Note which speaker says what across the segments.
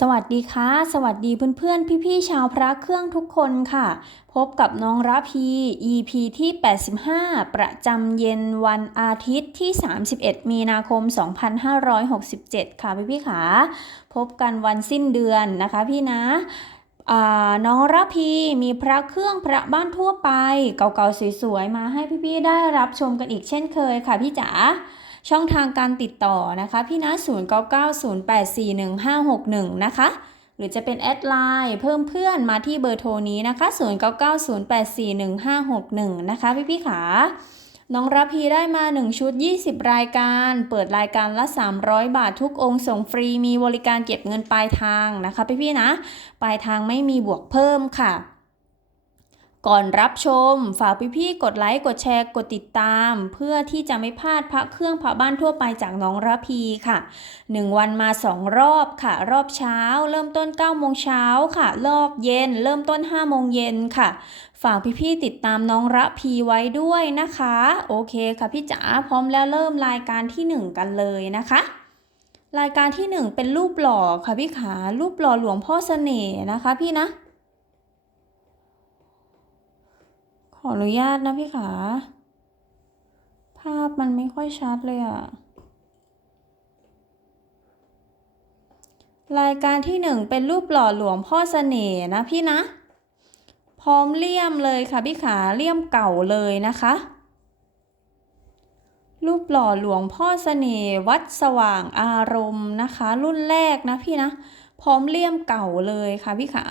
Speaker 1: สวัสดีค่ะ สวัสดีเพื่อนๆ พี่ๆ ชาวพระเครื่องทุกคนค่ะ พบกับน้องระพี EP ที่ 85 ประจำเย็นวันอาทิตย์ที่ 31 มีนาคม 2567 ค่ะพี่ๆค่ะพบกันวันสิ้นเดือนนะคะพี่นะน้องระพีมีพระเครื่องพระบ้านทั่วไป เก่าๆสวยๆ มาให้พี่ๆ ได้รับชมกันอีกเช่นเคยค่ะพี่จ๋า ช่องทางการติดต่อนะคะพี่นะ0990841561 นะคะ หรือจะเป็นแอดไลน์เพิ่มเพื่อนมาที่เบอร์โทรนี้นะคะ 0990841561 นะคะพี่พี่ขาน้องรับพีได้มา 1 ชุด 20 รายการ เปิดรายการละ 300 บาททุกองค์ส่งฟรีมีบริการเก็บเงินปลายทางนะคะพี่พี่นะ ปลายทางไม่มีบวกเพิ่มค่ะ ก่อนรับชม ฝากพี่ๆกดไลค์ กดแชร์ กดติดตาม เพื่อที่จะไม่พลาดพระเครื่องพระบ้านทั่วไปจากน้องระพีค่ะ 1 วันมา 2 รอบค่ะ รอบเช้า เริ่มต้น9โมงเช้าค่ะ รอบเย็น เริ่มต้น5โมงเย็นค่ะ ฝากพี่ๆติดตามน้องระพีไว้ด้วยนะคะ โอเคค่ะพี่จ๋าพร้อมแล้วเริ่มรายการที่ 1 กันเลยนะคะรายการที่ 1 เป็นรูปหล่อค่ะพี่ขารูปหล่อหลวงพ่อเสน่ห์นะคะพี่นะ ข ออนุญาตนะพี่ขา ภาพมันไม่ค่อยชัดเลยอะรายการที่หนึ่งเป็นรูปหล่อหลวงพ่อเสน่ห์นะพี่นะ พร้อมเลี่ยมเลยค่ะพี่ขาเลี่ยมเก่าเลยนะคะ รูปหล่อหลวงพ่อเสน่ห์วัดสว่างอารมณ์นะคะ รุ่นแรกนะพี่นะ พร้อมเลี่ยมเก่าเลยค่ะพี่ขา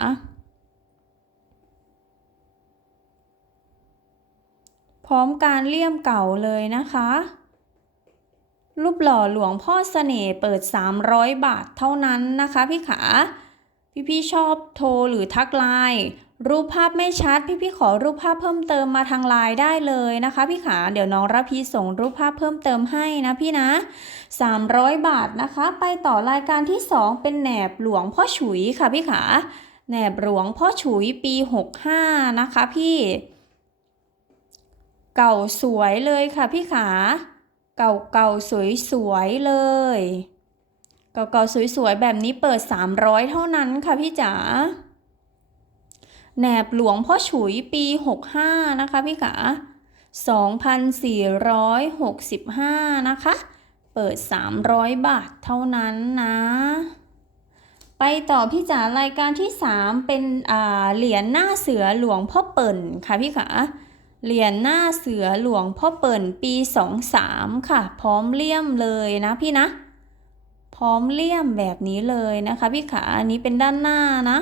Speaker 1: พร้อมการเลี่ยมเก่าเลยนะคะ รูปหล่อหลวงพ่อเสน่ห์เปิด 300 บาทเท่านั้นนะคะพี่ขา พี่ๆชอบโทรหรือทักไลน์รูปภาพไม่ชัด พี่ๆขอรูปภาพเพิ่มเติมมาทางไลน์ได้เลยนะคะ พี่ขาเดี๋ยวน้องระพีส่งรูปภาพเพิ่มเติมให้นะพี่นะ 300 บาทนะคะ ไปต่อรายการที่ 2 เป็นแหนบหลวงพ่อฉุยค่ะพี่ขาแหนบหลวงพ่อฉุยปี 65 นะคะพี่ เก่าสวยเลยค่ะพี่ขา เก่าเก่าสวยสวยเลย เก่าเก่าสวยสวยแบบนี้เปิด 300 เท่านั้นค่ะพี่จ๋าแหนบหลวงพ่อฉุยปี 65 นะคะพี่ขา2,465 นะคะ เปิด 300 บาทเท่านั้นนะ ไปต่อพี่จ๋ารายการที่ 3 เป็นเหรียญหน้าเสือหลวงพ่อเปิ่นค่ะพี่ขา เหรียญหน้าเสือหลวงพ่อเปิ่นปี23ค่ะ พร้อมเลี่ยมเลยนะพี่นะ พร้อมเลี่ยมแบบนี้เลยนะคะพี่ขาอันนี้เป็นด้านหน้านะ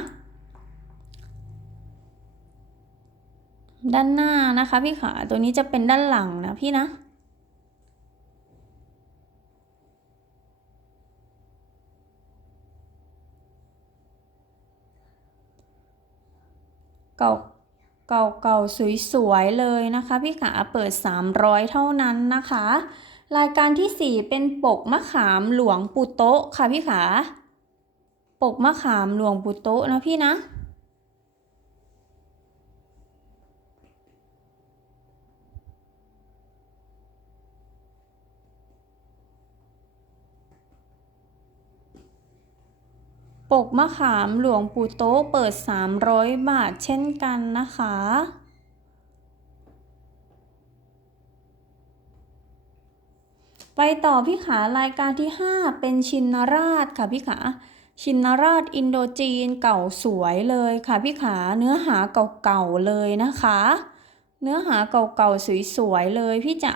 Speaker 1: ด้านหน้านะคะพี่ขาตัวนี้จะเป็นด้านหลังนะพี่นะเก่า เก่าเก่าสวยๆเลยนะคะพี่ขาเปิด 300 เท่านั้นนะคะ รายการที่ 4 เป็นปกมะขามหลวงปุโตะค่ะพี่ขา ปกมะขามหลวงปุโตะนะพี่นะ ปกมะขามหลวงปู่โต๊ะเปิด 300 บาทเช่นกันนะคะ ไปต่อพี่ขารายการที่ 5 เป็นชินราชค่ะพี่ขาชินราชอินโดจีนเก่าสวยเลยค่ะพี่ขาเนื้อหาเก่าๆเลยนะคะ เนื้อหาเก่าๆสวยๆเลยพี่จ๋า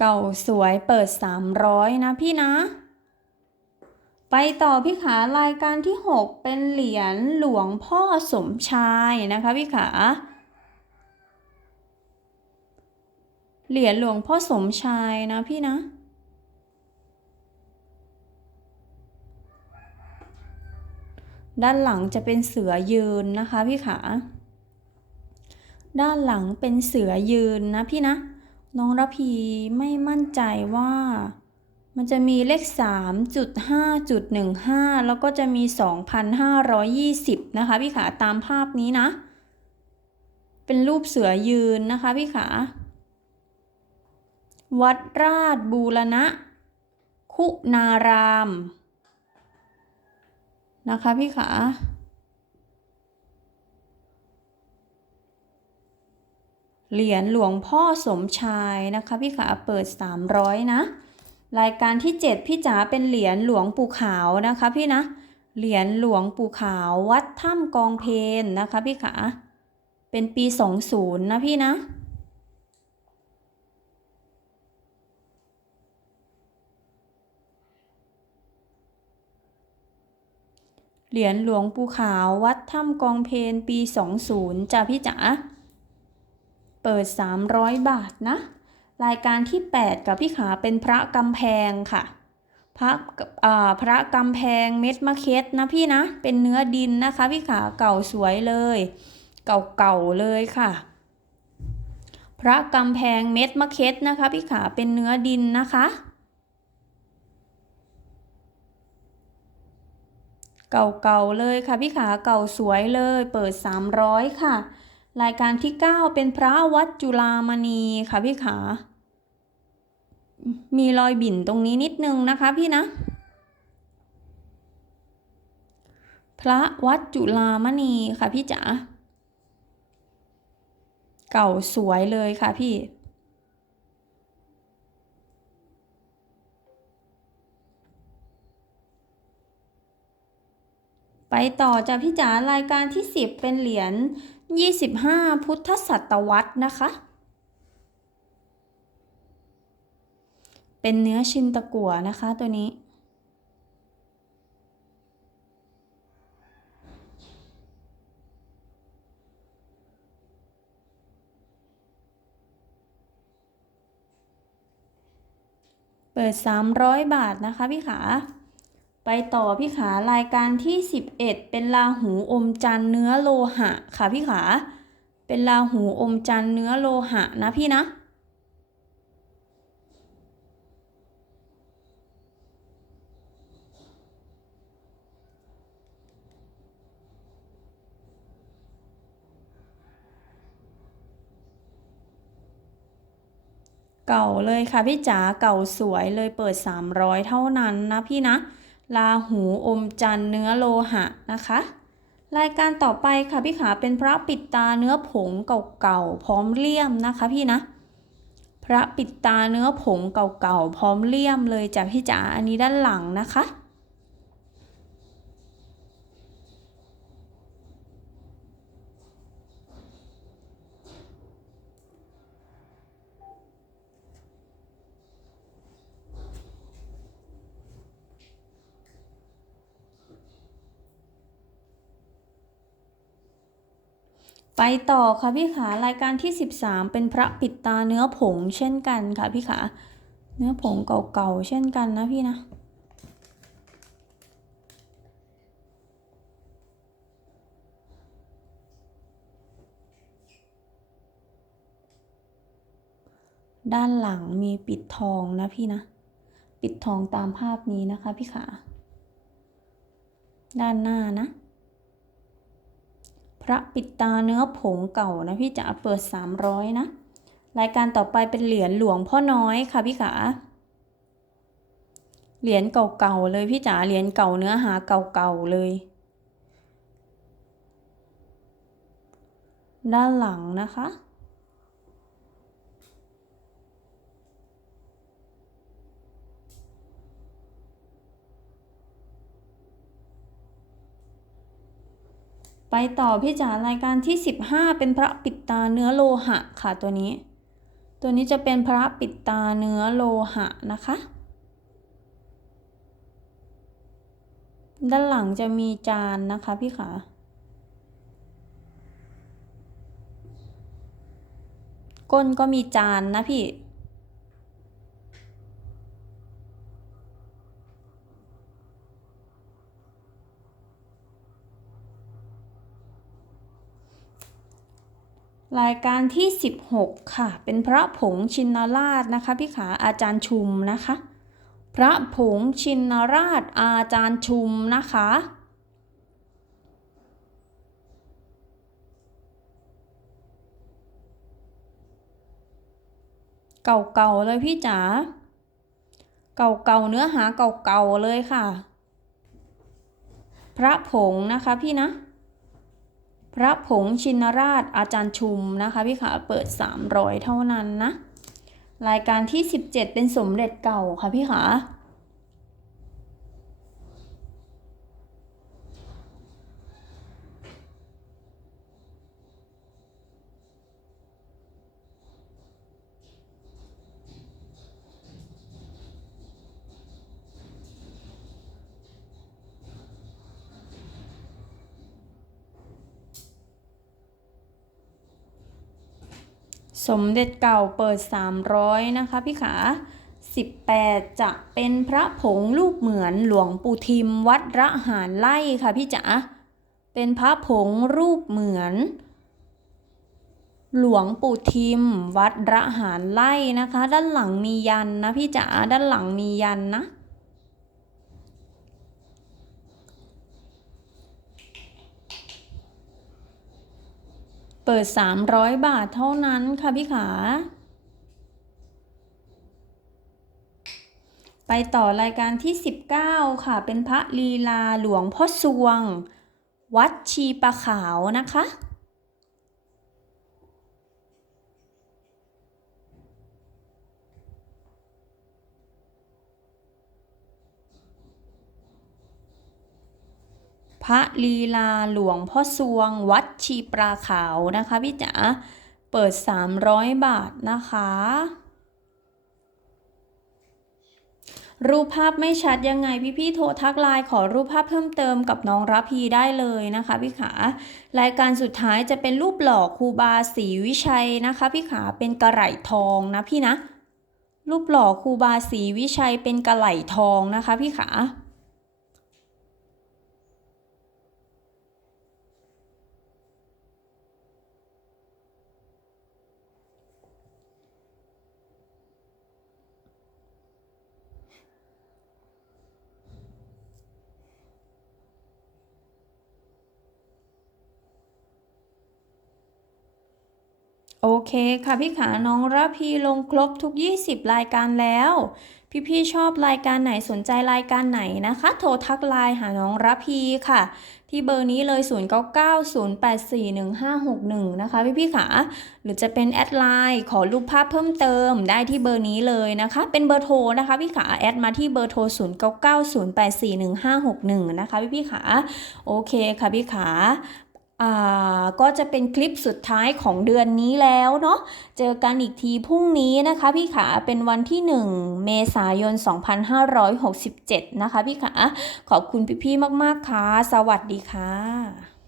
Speaker 1: เก่าสวยเปิด 300 นะพี่นะ ไปต่อพี่ขารายการที่ 6 เป็นเหรียญหลวงพ่อสมชายนะคะพี่ขาเหรียญหลวงพ่อสมชายนะพี่นะ ด้านหลังจะเป็นเสือยืนนะคะพี่ขา ด้านหลังเป็นเสือยืนนะพี่นะ น้องระพีไม่มั่นใจว่า มันจะมีเลข 3.5.15 แล้วก็จะมี 2,520 นะคะพี่ขาตามภาพนี้นะ เป็นรูปเสือยืนนะคะพี่ขา วัดราชบูรณะ คุณาราม นะคะพี่ขา เหรียญหลวงพ่อสมชายนะคะพี่ขาเปิด 300 นะ รายการที่ 7 พี่จ๋าเป็นเหรียญหลวงปู่ขาวนะคะพี่นะ เหรียญหลวงปู่ขาววัดถ้ำกองเพนนะคะพี่ขาเป็นปี 20 นะพี่นะเหรียญหลวงปู่ขาววัดถ้ำกองเพนปี 20จ้ะพี่จ๋า เปิด 300 บาทนะ รายการที่ 8 กับพี่ขาเป็นพระกำแพงค่ะ พระพระกำแพงเม็ดมะเค็ดนะพี่นะ เป็นเนื้อดินนะคะ พี่ขาเก่าสวยเลย เก่าๆเลยค่ะ พระกำแพงเม็ดมะเค็ดนะคะ พี่ขาเป็นเนื้อดินนะคะ เก่าๆเลยค่ะพี่ขาเก่าสวยเลย เปิด 300 ค่ะ รายการที่ 9 เป็นพระวัดจุฬามณีค่ะพี่ขา มีรอยบิ่นตรงนี้นิดนึงนะคะพี่นะ พระวัดจุฬามณีค่ะพี่จ๋า เก่าสวยเลยค่ะพี่ไปต่อจากพี่จ๋ารายการที่ 10 เป็นเหรียญ 25 พุทธศตวรรษนะคะ เป็นเนื้อชินตะกั่วนะคะตัวนี้ เปิด 300 บาทนะคะพี่ขา ไปต่อพี่ขารายการที่ 11 เป็นลาหูอมจันเนื้อโลหะค่ะพี่ขา เป็นลาหูอมจันเนื้อโลหะนะพี่นะเก่าเลยค่ะพี่จ๋าเก่าสวยเลยเปิด 300 เท่านั้นนะพี่นะ ลาหูอมจันทร์เนื้อโลหะนะคะ รายการต่อไปค่ะพี่ขาเป็นพระปิดตาเนื้อผงเก่าๆพร้อมเลี่ยมนะคะพี่นะ พระปิดตาเนื้อผงเก่าๆพร้อมเลี่ยมเลยจ้ะพี่จ๋าอันนี้ด้านหลังนะคะ ไปต่อค่ะพี่ขารายการที่ 13 เป็นพระปิดตาเนื้อผงเช่นกันค่ะพี่ขาเนื้อผงเก่าๆเช่นกันนะพี่นะด้านหลังมีปิดทองนะพี่นะ ปิดทองตามภาพนี้นะคะพี่ขา ด้านหน้านะ ระปิดตาเนื้อผงเก่านะพี่จ๋าเปิด 300 นะ รายการต่อไปเป็นเหรียญหลวงพ่อน้อยค่ะพี่ขาเหรียญเก่าๆเลยพี่จ๋าเหรียญเก่าเนื้อหาเก่าๆเลย ด้านหลังนะคะ ไปต่อพี่จ๋ารายการที่ 15 เป็นพระปิดตาเนื้อโลหะค่ะตัวนี้ ตัวนี้จะเป็นพระปิดตาเนื้อโลหะนะคะ ด้านหลังจะมีจานนะคะพี่ขาก้นก็มีจานนะพี่ รายการที่ 16 ค่ะ เป็นพระผงชินราชนะคะพี่ขาอาจารย์ชุมนะคะ พระผงชินราชอาจารย์ชุมนะคะ เก่าๆเลยพี่จ๋าเก่าๆเนื้อหาเก่าๆเลยค่ะ พระผงนะคะพี่นะ พระผงชินราชอาจารย์ชุมนะคะพี่ขาเปิด 300 เท่านั้นนะ รายการที่ 17 เป็นสมเด็จเก่าค่ะพี่ขา สมเด็จเก่าเปิด 300 นะคะพี่ขา 18 จะเป็นพระผงรูปเหมือนหลวงปู่ทิมวัดระหารไล่ค่ะพี่จ๋า เป็นพระผงรูปเหมือน หลวงปู่ทิมวัดระหารไล่นะคะ ด้านหลังมียันนะพี่จ๋า ด้านหลังมียันนะ เปิด 300 บาทเท่านั้นค่ะพี่ขา ไปต่อรายการที่ 19 ค่ะ เป็นพระลีลาหลวงพ่อสวง วัดชีปะขาวนะคะ ระลีลาหลวงพ่อสวง วัดชีปราขาวนะคะพี่จ๋าเปิด 300 บาทนะคะ รูปภาพไม่ชัดยังไงพี่ๆโทรทักไลน์ขอรูปภาพเพิ่มเติมกับน้องรับพีได้เลยนะคะพี่ขารายการสุดท้ายจะเป็นรูปหล่อครูบาศรีวิชัยนะคะพี่ขาเป็นกระไหลทองนะพี่นะรูปหล่อครูบาศรีวิชัยเป็นกระไหลทองนะคะพี่ขา โอเคค่ะพี่ขาน้องระพีลงครบทุก 20 รายการแล้ว พี่ๆชอบรายการไหนสนใจรายการไหนนะคะ โทรทักไลน์หาน้องระพีค่ะ ที่เบอร์นี้เลย 0990841561 นะคะพี่ๆขาหรือจะเป็นแอดไลน์ขอรูปภาพเพิ่มเติมได้ที่เบอร์นี้เลยนะคะ เป็นเบอร์โทรนะคะพี่ขาแอดมาที่เบอร์โทร 0990841561 นะคะพี่ๆขาโอเคค่ะพี่ขาอ่า ก็จะเป็นคลิปสุดท้ายของเดือนนี้แล้วเนาะ เจอกันอีกทีพรุ่งนี้นะคะพี่ขา เป็นวันที่ 1 เมษายน 2567 นะคะพี่ขา ขอบคุณพี่ๆมากๆค่ะ สวัสดีค่ะ